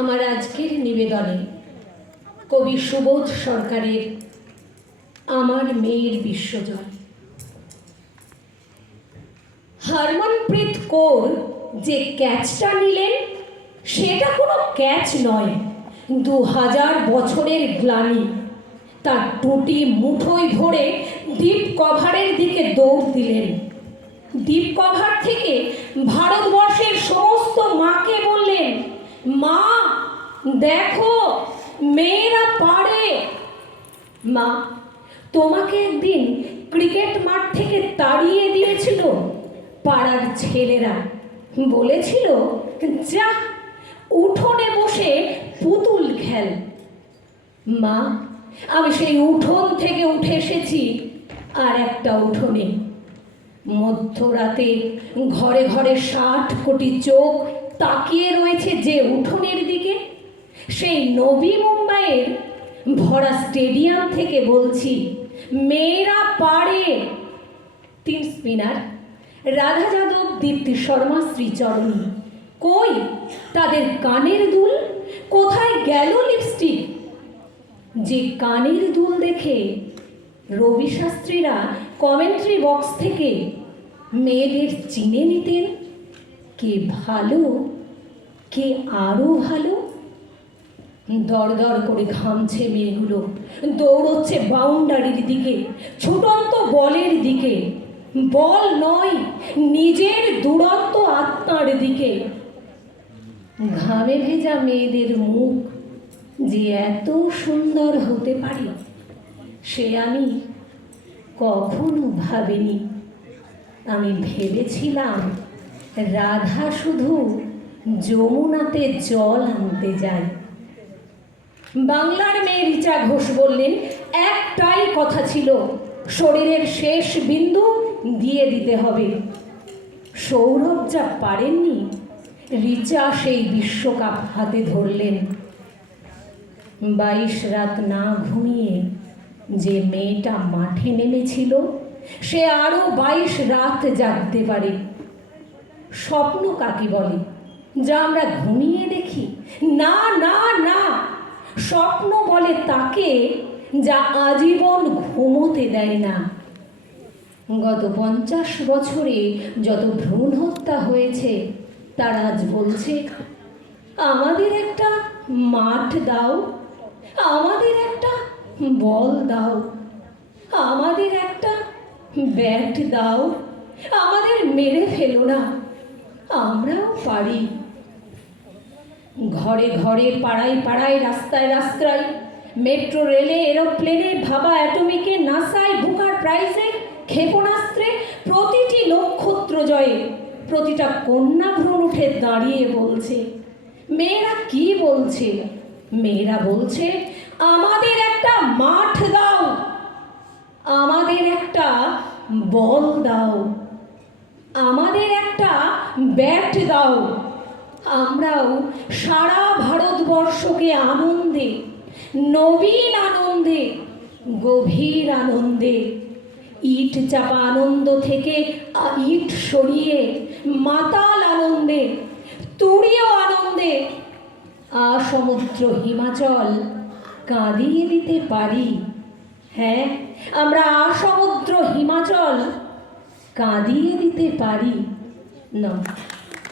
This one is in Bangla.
আমার আজকের নিবেদনে কবি সুবোধ সরকারের আমার মেয়ের বিশ্বজয়। হরমনপ্রীত কৌর যে ক্যাচটা নিলেন সেটা কোনো ক্যাচ নয়, 2000 বছরের গ্লানি। তার টুটি মুঠোয় ভরে ডিপ কভারের দিকে দৌড় দিলেন। ডিপ কভার থেকে ভারতবর্ষের সমস্ত মাকে বললেন, মা দেখো মেয়েরা পারে। মা, তোমাকে একদিন ক্রিকেট মাঠ থেকে তাড়িয়ে দিয়েছিল পাড়ার ছেলেরা, বলেছিল যা উঠোনে বসে পুতুল খেল। মা, আমি সেই উঠোন থেকে উঠে এসেছি আর একটা উঠোনে। মধ্যরাতে ঘরে ঘরে 60 কোটি চোখ তাকিয়ে রয়েছে যে উঠোনের দিকে, সেই নবী মুম্বাইয়ের ভরা স্টেডিয়াম থেকে বলছি, মেয়েরা পারে। 3 স্পিনার রাধা যাদব, দীপ্তি শর্মা, শ্রীচরণী, কই তাদের কানের দুল? কোথায় গেল লিপস্টিক? যে কানের দুল দেখে রবি শাস্ত্রীরা কমেন্ট্রি বক্স থেকে মেয়েদের চিনে নিতেন কে ভালো, কে আরো ভালো। দরদর করে ঘামছে মেয়েগুলো, দৌড়চ্ছে বাউন্ডারির দিকে, ছুটন্ত বলের দিকে, বল নয় নিজের দুরন্ত আত্মার দিকে। ঘামে ভেজা মেয়েদের মুখ যে এত সুন্দর হতে পারে সে আমি কখনো ভাবিনি। আমি ভেবেছিলাম রাধা শুধু যমুনাতে জল আনতে যায়। বাংলার মেয়ে রিচা ঘোষ বললেন, একটাই কথা ছিল, শরীরের শেষ বিন্দু দিয়ে দিতে হবে। সৌরভ যা পারেননি, রিচা সেই বিশ্বকাপ হাতে ধরলেন। 22 রাত না ঘুমিয়ে যে মেয়েটা মাঠে নেমেছিল সে আরো 22 রাত জাগতে পারে। স্বপ্ন কাকে বলে যা আমরা ঘুমিয়ে দেখি? না না না, স্বপ্ন বলে তাকে যা আজীবন ঘুমোতে দেয় না। গত 50 বছরে যত ভ্রূণ হত্যা হয়েছে তারা আজ বলছে, আমাদের একটা মাঠ দাও, আমাদের একটা বল দাও, আমাদের একটা ব্যাট দাও, আমাদের মেরে ফেলো না, আমরাও পারি। ঘরে ঘরে, পাড়ায় পাড়ায়, রাস্তায় রাস্তায়, মেট্রো রেলে, এরোপ্লেনে, ভাবা অ্যাটমিকে, নাসায়, বুকার প্রাইজে, ক্ষেপণাস্ত্রে, প্রতিটি নক্ষত্র জয়ে প্রতিটা কন্যা ভ্রূণ উঠে দাঁড়িয়ে বলছে। মেয়েরা কি বলছে? মেয়েরা বলছে, আমাদের একটা মাঠ দাও, আমাদের একটা বল দাও, আমাদের একটা ব্যাট দাও। আমরাও সারা ভারতবর্ষকে আনন্দে, নবীন আনন্দে, গভীর আনন্দে, ইট চাপা আনন্দ থেকে ইট সরিয়ে মাতাল আনন্দে, তুরীয় আনন্দে সমুদ্র হিমাচল কাঁদিয়ে দিতে পারি। হ্যাঁ, আমরা সমুদ্র হিমাচল কাঁদিয়ে দিতে পারি না।